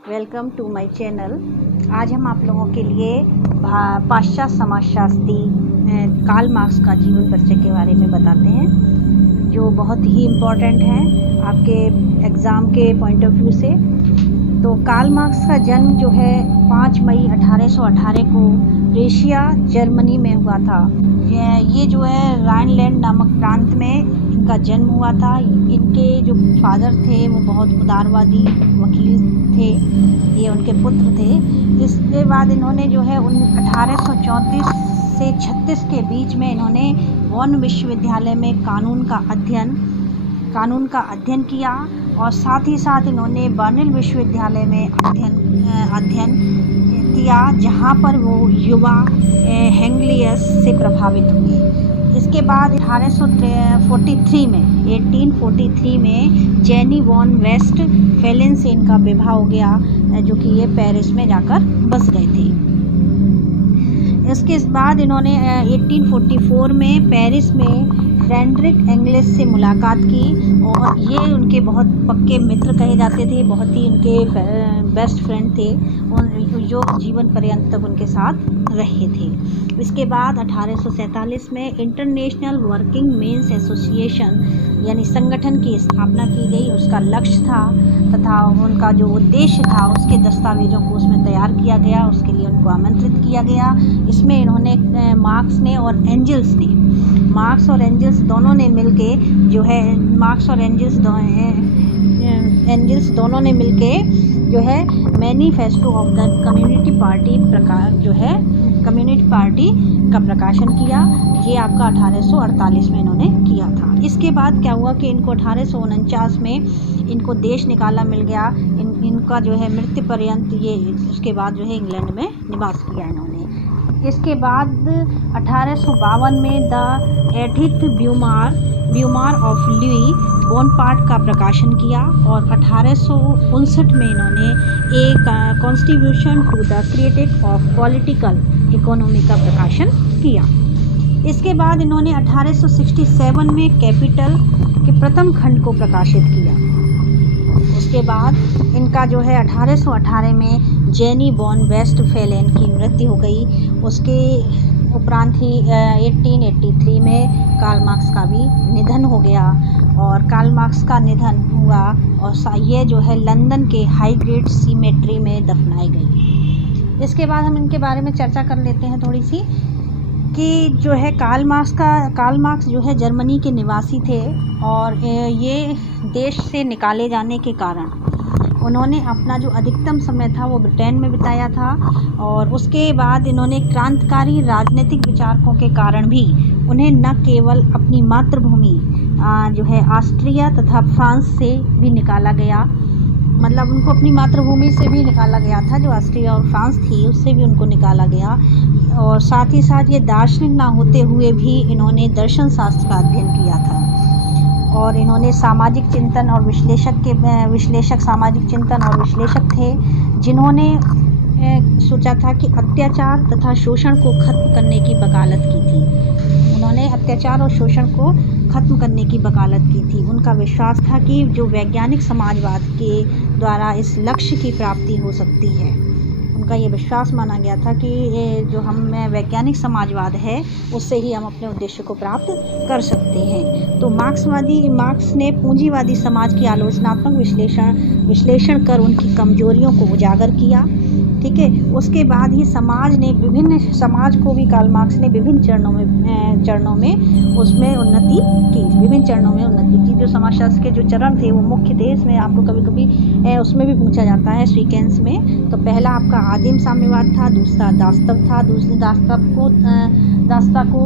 Welcome to my channel. आज हम आप लोगों के लिए पाश्चात्य समाजशास्त्री कार्ल मार्क्स का जीवन परिचय के बारे में बताते हैं, जो बहुत ही इम्पोर्टेंट है आपके एग्ज़ाम के पॉइंट ऑफ व्यू से। तो कार्ल मार्क्स का जन्म जो है 5 मई 1818 को प्रेशिया जर्मनी में हुआ था। ये जो है राइनलैंड नामक प्रांत में इनका जन्म हुआ था। इनके जो फादर थे वो बहुत उदारवादी वकील थे, ये उनके पुत्र थे। इसके बाद इन्होंने जो है 1834 से 36 के बीच में इन्होंने बॉन विश्वविद्यालय में कानून का अध्ययन किया और साथ ही साथ इन्होंने बर्लिन विश्वविद्यालय में अध्ययन किया, जहाँ पर वो युवा हेंगलियस से प्रभावित हुए। इसके बाद 1843 में जेनी वॉन वेस्ट फेलिन से इनका विवाह हो गया, जो कि ये पेरिस में जाकर बस गए थे। इसके बाद इन्होंने 1844 में पेरिस में फ्रेडरिक एंगेल्स से मुलाकात की और ये उनके बहुत पक्के मित्र कहे जाते थे, बहुत ही उनके बेस्ट फ्रेंड थे, जो जीवन पर्यंत तक उनके साथ रहे थे। इसके बाद 1847 में इंटरनेशनल वर्किंग मेंस एसोसिएशन यानी संगठन की स्थापना की गई। उसका लक्ष्य था तथा उनका जो उद्देश्य था उसके दस्तावेजों को उसमें तैयार किया गया, उसके लिए उनको आमंत्रित किया गया। इसमें इन्होंने मार्क्स और एंजल्स दोनों ने मिलके जो है manifesto of the community party का प्रकाशन किया। ये आपका 1848 में इन्होंने किया था। इसके बाद क्या हुआ कि इनको 1849 में इनको देश निकाला मिल गया। इनका जो है मृत्यु पर्यंत ये उसके बाद जो है इंग्लैंड में निवास किया इन्होंने। इसके बाद 1852 में the edict Brumaire of Louis Bonaparte का प्रकाशन किया और 1859 में इन्होंने एक constitution to the creative of political economy का प्रकाशन किया। इसके बाद इन्होंने 1867 में कैपिटल के प्रथम खंड को प्रकाशित किया। उसके बाद इनका जो है 1818 में जेनी वॉन वेस्ट फेलिन की मृत्यु हो गई। उसके उपरांत ही 1883 में कार्ल मार्क्स का भी निधन हो गया और कार्ल मार्क्स का निधन हुआ और ये जो है लंदन के हाईगेट सीमेट्री में दफनाई गई। इसके बाद हम इनके बारे में चर्चा कर लेते हैं थोड़ी सी कि जो है कार्ल मार्क्स जो है जर्मनी के निवासी थे और ये देश से निकाले जाने के कारण उन्होंने अपना जो अधिकतम समय था वो ब्रिटेन में बिताया था और उसके बाद इन्होंने क्रांतिकारी राजनीतिक विचारकों के कारण भी उन्हें न केवल अपनी मातृभूमि जो है ऑस्ट्रिया तथा फ्रांस से भी निकाला गया, मतलब उनको अपनी मातृभूमि से भी निकाला गया था, जो ऑस्ट्रिया और फ्रांस थी उससे भी उनको निकाला गया। और साथ ही साथ ये दार्शनिक ना होते हुए भी इन्होंने दर्शन शास्त्र का अध्ययन किया था और इन्होंने सामाजिक चिंतन और सामाजिक चिंतन और विश्लेषक थे, जिन्होंने सोचा था कि अत्याचार तथा शोषण को खत्म करने की वकालत की थी। उन्होंने अत्याचार और शोषण को खत्म करने की वकालत की थी। उनका विश्वास था कि जो वैज्ञानिक समाजवाद के द्वारा इस लक्ष्य की प्राप्ति हो सकती है। उनका ये विश्वास माना गया था कि जो हम वैज्ञानिक समाजवाद है उससे ही हम अपने उद्देश्य को प्राप्त कर सकते हैं। तो मार्क्स ने पूंजीवादी समाज की आलोचनात्मक विश्लेषण कर उनकी कमजोरियों को उजागर किया। ठीक है, उसके बाद ही समाज को भी कार्ल मार्क्स ने विभिन्न चरणों में उन्नति की। जो समाजशास्त्र के जो चरण थे वो मुख्य थे। इसमें आपको कभी कभी उसमें भी पूछा जाता है सीक्वेंस में। तो पहला आपका आदिम साम्यवाद था, दूसरा दास्तव था, दास्ता को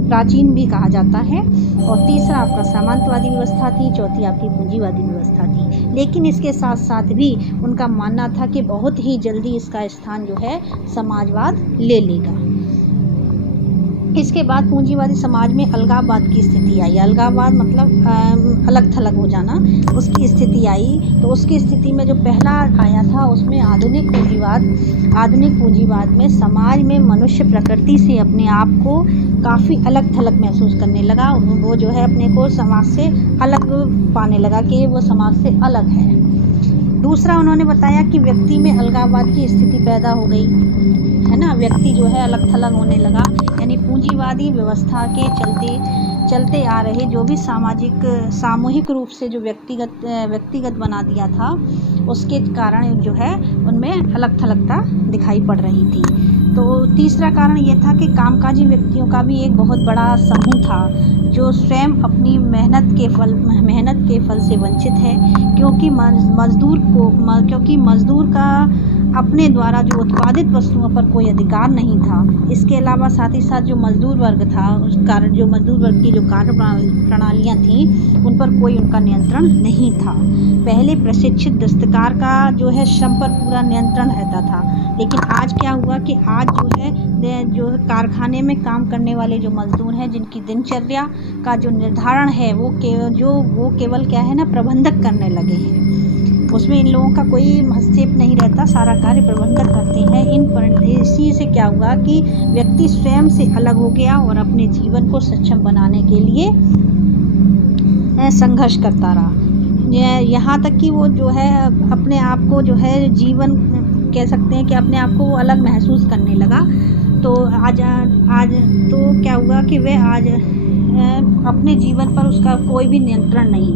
प्राचीन भी कहा जाता है, और तीसरा आपका सामंतवादी व्यवस्था थी, चौथी आपकी पूंजीवादी व्यवस्था थी। लेकिन इसके साथ साथ भी उनका मानना था कि बहुत ही जल्दी इसका स्थान जो है समाजवाद ले लेगा। इसके बाद पूंजीवादी समाज में अलगाववाद की स्थिति आई। अलगाववाद मतलब अलग थलग हो जाना, उसकी स्थिति आई। तो उसकी स्थिति में जो पहला आया था उसमें आधुनिक पूंजीवाद में समाज में मनुष्य प्रकृति से अपने आप को काफ़ी अलग थलग महसूस करने लगा। वो जो है अपने को समाज से अलग पाने लगा कि वो समाज से अलग है। दूसरा उन्होंने बताया कि व्यक्ति में अलगाववाद की स्थिति पैदा हो गई, है ना, व्यक्ति जो है अलग थलग होने लगा, यानी पूंजीवादी व्यवस्था के चलते आ रहे जो भी सामूहिक रूप से जो व्यक्तिगत बना दिया था, उसके कारण जो है उनमें अलग थलगता दिखाई पड़ रही थी। तो तीसरा कारण ये था कि कामकाजी व्यक्तियों का भी एक बहुत बड़ा समूह था जो स्वयं अपनी मेहनत के फल से वंचित है, क्योंकि मजदूर का अपने द्वारा जो उत्पादित वस्तुओं पर कोई अधिकार नहीं था। इसके अलावा साथ ही साथ जो मजदूर वर्ग था, उस कारण जो मजदूर वर्ग की जो कार्य प्रणालियाँ थीं, उन पर कोई उनका नियंत्रण नहीं था। पहले प्रशिक्षित दस्तकार का जो है श्रम पर पूरा नियंत्रण रहता था, लेकिन आज क्या हुआ कि आज जो कारखाने में काम करने वाले जो मजदूर हैं, जिनकी दिनचर्या का जो निर्धारण है वो केवल क्या है ना, प्रबंधक करने लगे हैं। उसमें इन लोगों का कोई हस्तक्षेप नहीं रहता, सारा कार्य प्रबंधक करते हैं। इसी से क्या हुआ कि व्यक्ति स्वयं से अलग हो गया और अपने जीवन को सक्षम बनाने के लिए संघर्ष करता रहा। यहाँ तक कि वो जो है अपने आप को जो है जीवन कह सकते हैं कि अपने आप को अलग महसूस करने लगा। तो आज तो क्या हुआ कि वह आज अपने जीवन पर उसका कोई भी नियंत्रण नहीं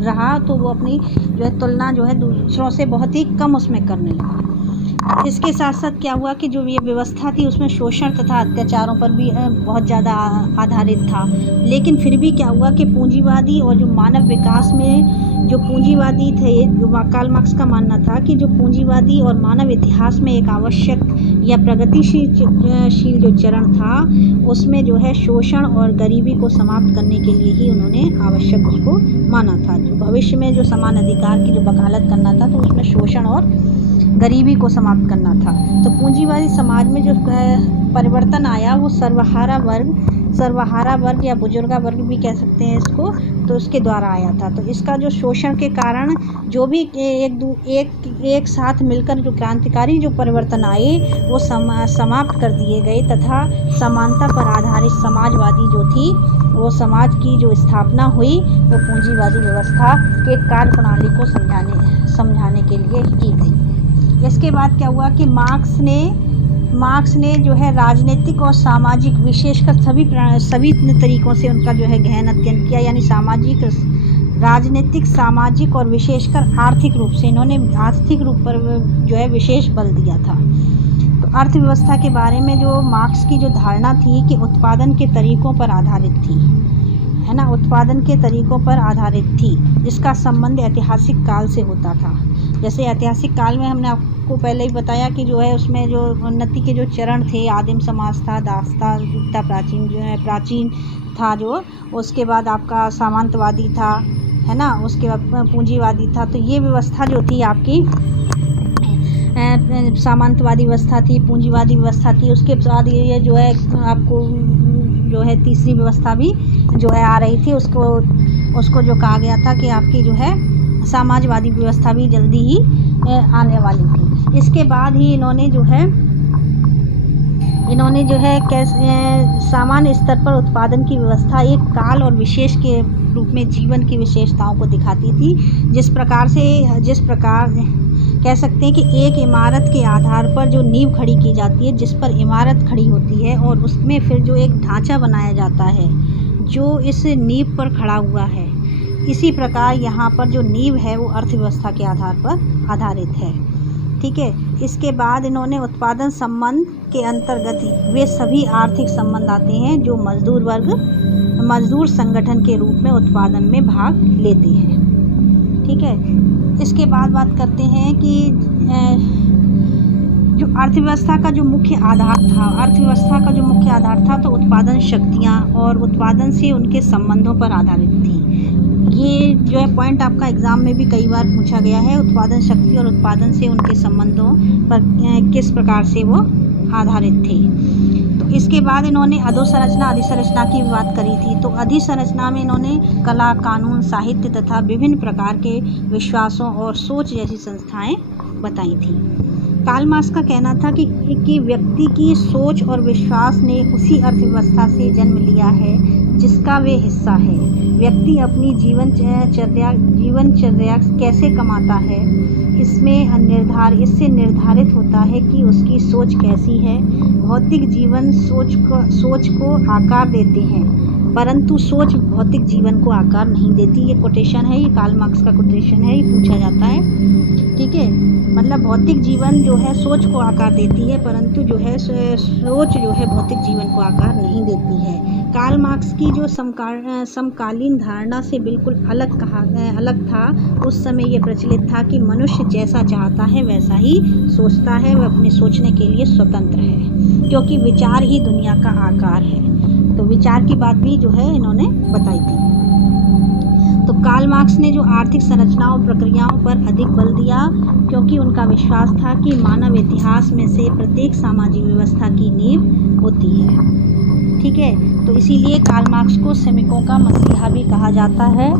रहा, तो वो अपनी जो है तुलना जो है दूसरों से बहुत ही कम उसमें करने लगा। इसके साथ साथ क्या हुआ कि जो ये व्यवस्था थी उसमें शोषण तथा अत्याचारों पर भी बहुत ज़्यादा आधारित था। लेकिन फिर भी क्या हुआ कि पूंजीवादी और जो मानव विकास में जो पूंजीवादी थे, कार्ल मार्क्स का मानना था कि जो पूंजीवादी और मानव इतिहास में एक आवश्यक या प्रगतिशील जो चरण था, उसमें जो है शोषण और गरीबी को समाप्त करने के लिए ही उन्होंने आवश्यक उसको माना था। जो भविष्य में जो समान अधिकार की जो वकालत करना था, तो उसमें शोषण और गरीबी को समाप्त करना था। तो पूंजीवादी समाज में जो परिवर्तन आया वो सर्वहारा वर्ग या बुजुर्गा वर्ग भी कह सकते हैं इसको, तो उसके द्वारा आया था। तो इसका जो शोषण के कारण जो भी एक साथ मिलकर जो क्रांतिकारी जो परिवर्तन आए वो समाप्त कर दिए गए, तथा समानता पर आधारित समाजवादी जो थी वो समाज की जो स्थापना हुई वो पूंजीवादी व्यवस्था के कार्य प्रणाली को समझाने के लिए की गई। इसके बाद क्या हुआ कि मार्क्स ने जो है राजनीतिक और सामाजिक विशेषकर सभी तरीकों से उनका जो है गहन अध्ययन किया, यानी राजनीतिक, सामाजिक और विशेषकर आर्थिक रूप से इन्होंने आर्थिक रूप पर जो है विशेष बल दिया था। तो अर्थव्यवस्था के बारे में जो मार्क्स की जो धारणा थी कि उत्पादन के तरीकों पर आधारित थी, है ना, उत्पादन के तरीकों पर आधारित थी, जिसका संबंध ऐतिहासिक काल से होता था। जैसे ऐतिहासिक काल में हमने आपको पहले ही बताया कि जो है उसमें जो उन्नति के जो चरण थे, आदिम समाज था, दास्ता युगता प्राचीन था जो, उसके बाद आपका सामंतवादी था, है ना, उसके बाद पूंजीवादी था। तो ये व्यवस्था जो थी आपकी सामंतवादी व्यवस्था थी, पूंजीवादी व्यवस्था थी। उसके बाद ये जो है आपको जो है तीसरी व्यवस्था भी जो है आ रही थी, उसको जो कहा गया था कि आपकी जो है समाजवादी व्यवस्था भी जल्दी ही आने वाली थी। इसके बाद ही इन्होंने जो है सामान्य स्तर पर उत्पादन की व्यवस्था एक काल और विशेष के रूप में जीवन की विशेषताओं को दिखाती थी, जिस प्रकार कह सकते हैं कि एक इमारत के आधार पर जो नींव खड़ी की जाती है, जिस पर इमारत खड़ी होती है, और उसमें फिर जो एक ढांचा बनाया जाता है जो इस नींव पर खड़ा हुआ है, इसी प्रकार यहाँ पर जो नींव है वो अर्थव्यवस्था के आधार पर आधारित है। ठीक है। इसके बाद इन्होंने उत्पादन संबंध के अंतर्गत वे सभी आर्थिक संबंध आते हैं जो मजदूर संगठन के रूप में उत्पादन में भाग लेते हैं। ठीक है। इसके बाद बात करते हैं कि जो अर्थव्यवस्था का जो मुख्य आधार था, तो उत्पादन शक्तियाँ और उत्पादन से उनके संबंधों पर आधारित थी। ये जो है पॉइंट आपका एग्जाम में भी कई बार पूछा गया है, उत्पादन शक्ति और उत्पादन से उनके संबंधों पर किस प्रकार से वो आधारित थे। तो इसके बाद इन्होंने अधोसंरचना अधिसंरचना की बात करी थी। तो अधिसंरचना में इन्होंने कला, कानून, साहित्य तथा विभिन्न प्रकार के विश्वासों और सोच जैसी संस्थाएं बताई थी। कार्ल मार्क्स का कहना था कि व्यक्ति की सोच और विश्वास ने उसी अर्थव्यवस्था से जन्म लिया है जिसका वे हिस्सा है। व्यक्ति अपनी जीवनचर्या कैसे कमाता है, इससे निर्धारित होता है कि उसकी सोच कैसी है। भौतिक जीवन सोच को आकार देते हैं, परंतु सोच भौतिक जीवन को आकार नहीं देती। ये कोटेशन है, ये कार्ल मार्क्स का कोटेशन है, ये पूछा जाता है। ठीक है, मतलब भौतिक जीवन जो है सोच को आकार देती है, परंतु जो है सोच जो है भौतिक जीवन को आकार नहीं देती है। कार्ल मार्क्स की जो समकालीन धारणा से बिल्कुल अलग था। उस समय ये प्रचलित था कि मनुष्य जैसा चाहता है वैसा ही सोचता है, वह अपने सोचने के लिए स्वतंत्र है, क्योंकि विचार ही दुनिया का आकार है। तो विचार की बात भी जो है इन्होंने बताई थी। तो कार्ल मार्क्स ने जो आर्थिक संरचनाओं प्रक्रियाओं पर अधिक बल दिया, क्योंकि उनका विश्वास था कि मानव इतिहास में से प्रत्येक सामाजिक व्यवस्था की नींव होती है। ठीक है, तो इसीलिए कार्ल मार्क्स को श्रमिकों का मसीहा भी कहा जाता है।